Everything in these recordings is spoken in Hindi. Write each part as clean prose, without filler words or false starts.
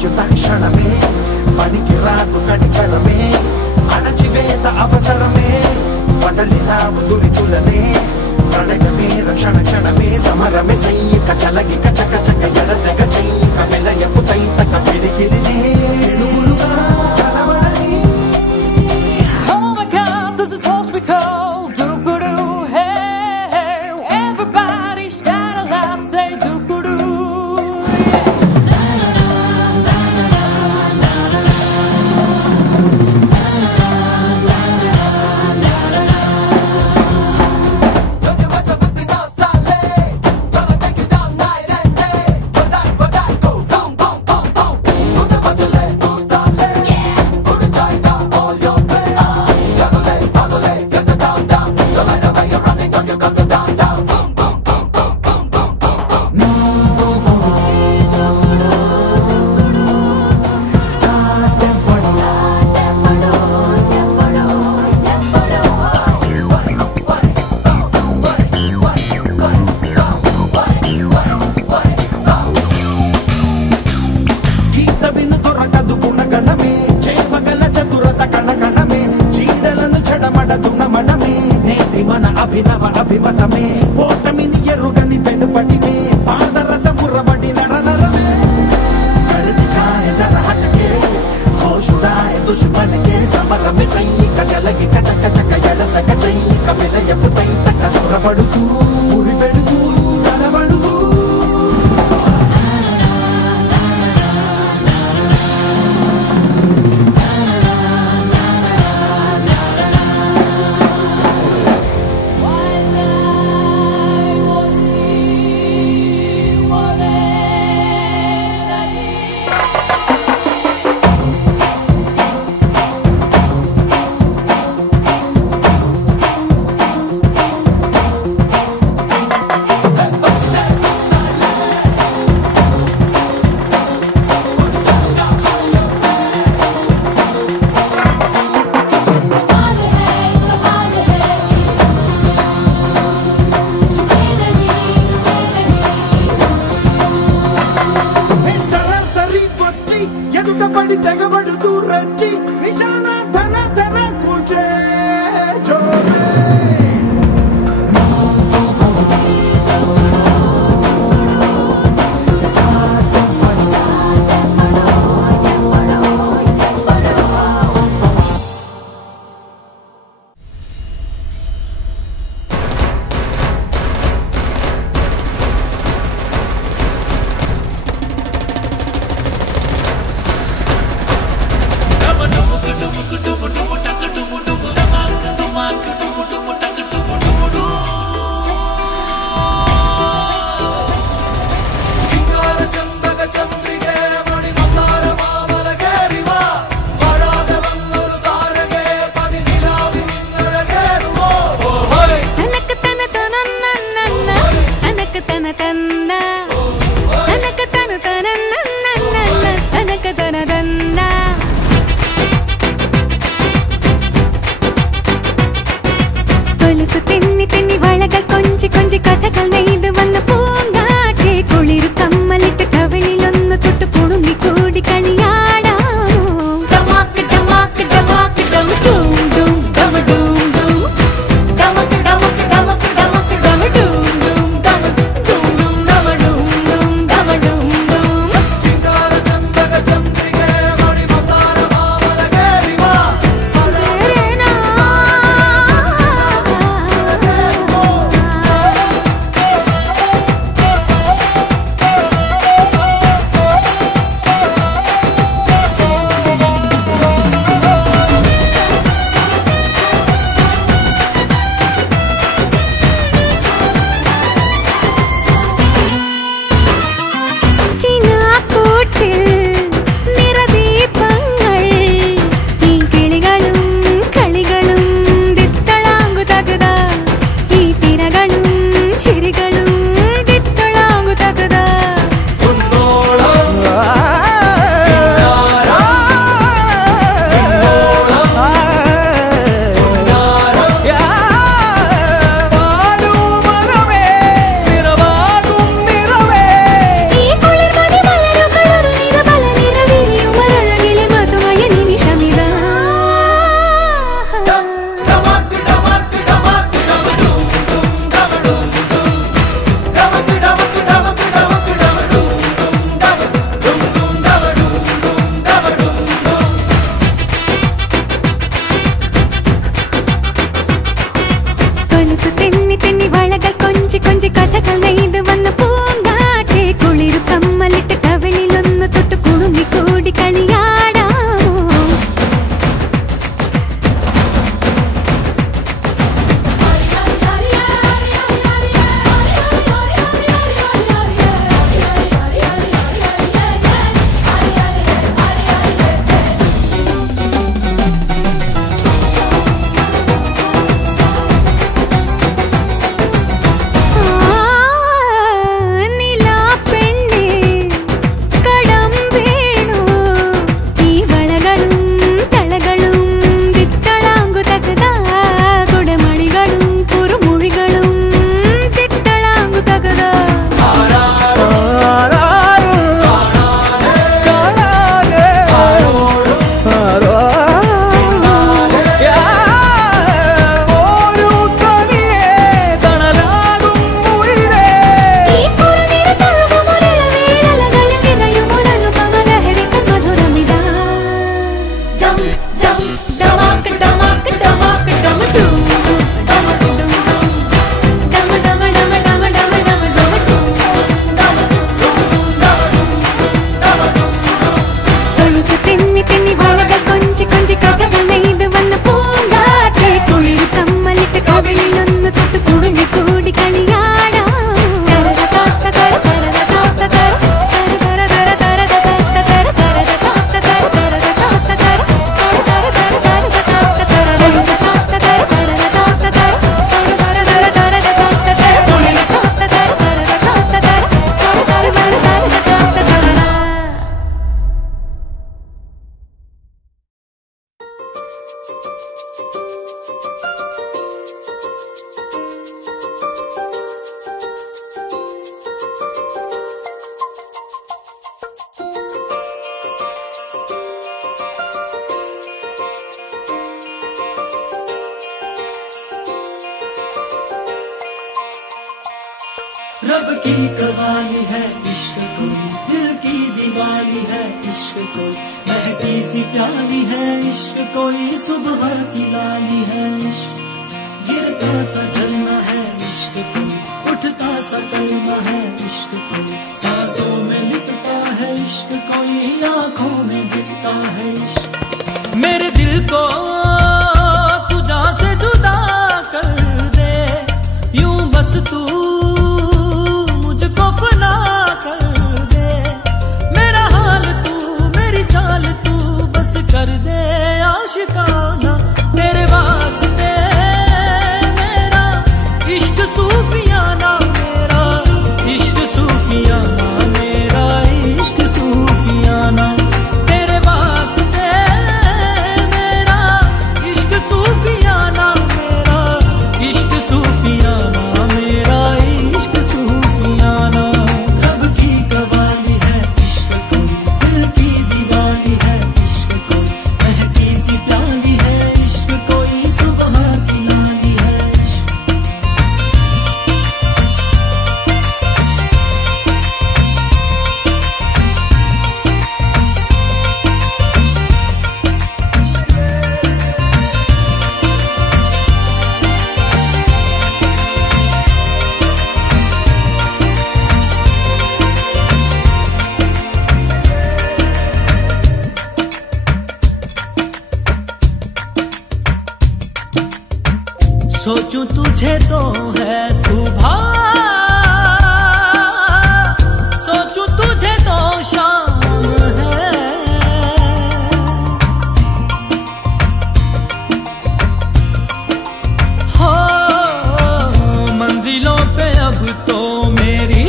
చేయుత క్షణమే పనికి రాదు కనికరమే అణచివేత అవసరమే వదలినావు దురితులనే ప్రణయమే రక్షణ క్షణమే సమరమే సైనిక చలగిక చకచక ఎడతెగ చెయ్యిక మెలయపు తైతక పిడికిలినే పిడుగులుగా కలవడని. Oh my God, this is what we call do-go-do. Hey, everybody shout aloud, say do-go-do. అభినవ అభిమతమే ఓటమిని ఎరుగని వెనుపడినే పాదరస బుర్రబడి నరనరమే కరుదికాయ జర హటకే హోషుడాయ దుష్మన్ కే సమరమే సైనిక జలగిక చక చక ఎడతక చెయ్యిక విలయపు తైతక సురబడుతూ ఉరి పెడుతూ కలబడుతూ. ఎదుటపడి తెగబడుతూ రచ్చి నిశాన ధన ధన కూల్చే జోరే. Come on. रब की कवाली है इश्क कोई, दिल की दीवानी है इश्क कोई, महकी सी प्याली है इश्क कोई, सुबह की लाली है इश्क, गिरता सा झरना है इश्क कोई, उठता सा कलमा है इश्क कोई, सांसों में लिखता है इश्क कोई, आंखों में दिखता है इश्क। मेरे दिल को तू जान से जुदा कर दे, यूं बस तू मुझको फना कर दे, मेरा हाल तू मेरी चाल तू बस कर दे आशिकाना, तेरे वास्ते मेरा इश्क सूफियाना, मेरा इश्क सूफियाना, मेरा इश्क सूफियाना, तेरे वास्ते मेरा इश्क सूफियाना, मेरा इश्क सूफियाना, मेरा इश्क सूफियाना। रब की कवाली है इश्क कोई, दिल की दीवानी है इश्क कोई, महकी सी प्याली है इश्क कोई, सुबह की लाली है इश्क। सोचूं तुझे तो है सुबह, सोचूं तुझे तो शाम है, हो मंजिलों पे अब तो मेरी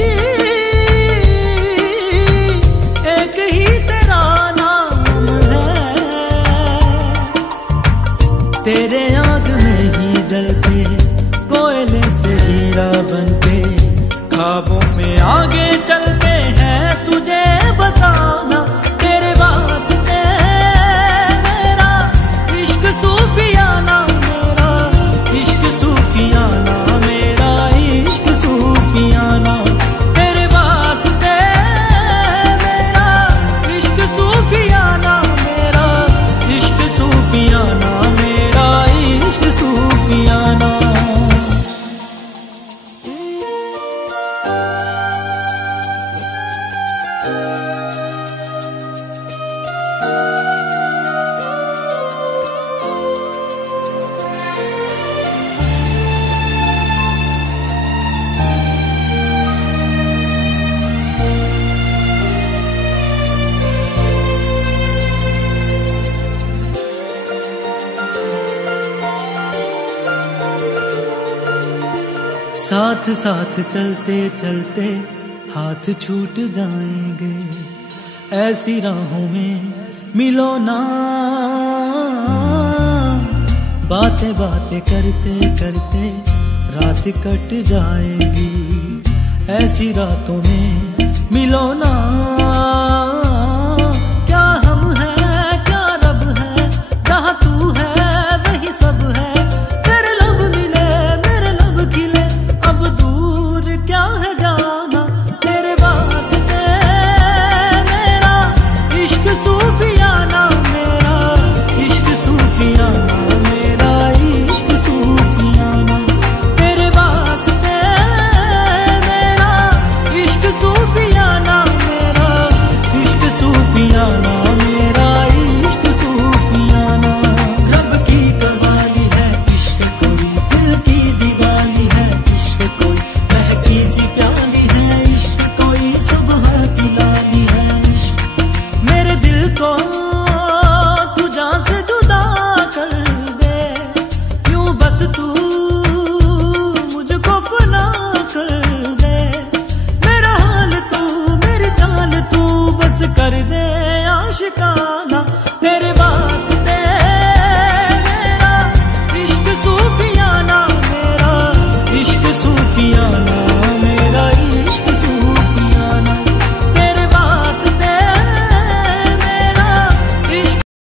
एक ही तेरा नाम है, तेरे आग में ही जलते कोयले से हीरा बनके, ख्वाबों से आगे चलते हैं तुझे बताना, तेरे वास्ते मेरा इश्क सूफियाना, मेरा इश्क सूफियाना, मेरा इश्क सूफियाना, तेरे वास्ते मेरा इश्क सूफियाना, मेरा इश्क सूफियाना, मेरा इश्क सूफियाना। साथ साथ चलते चलते हाथ छूट जाएंगे, ऐसी राहों में मिलो ना, बातें बातें करते करते रात कट जाएगी, ऐसी रातों में मिलो ना, क्या हम हैं क्या रब है, जहाँ तू है वही सब है, तेरे लब मिले मेरे लब खिले, अब दूर क्या है जाना, तेरे वास्ते मेरा इश्क सूफियाना, मेरा इश्क सूफियाना, मेरा इश्क सूफियाना, तेरे वास्ते मेरा इश्क सूफियाना, मेरा इश्क सूफियाना, मेरा इश्क सूफियाना। रब की कवाली है इश्क कोई, दिल की दीवानी है इश्क कोई, महकी सी प्याली है इश्क कोई, सुबह की लाली है इश्क। मेरे दिल को तू जान से जुदा कर दे, यूं बस तू मुझको फना कर दे, मेरा हाल तू मेरी चाल तू बस कर दे आशिका।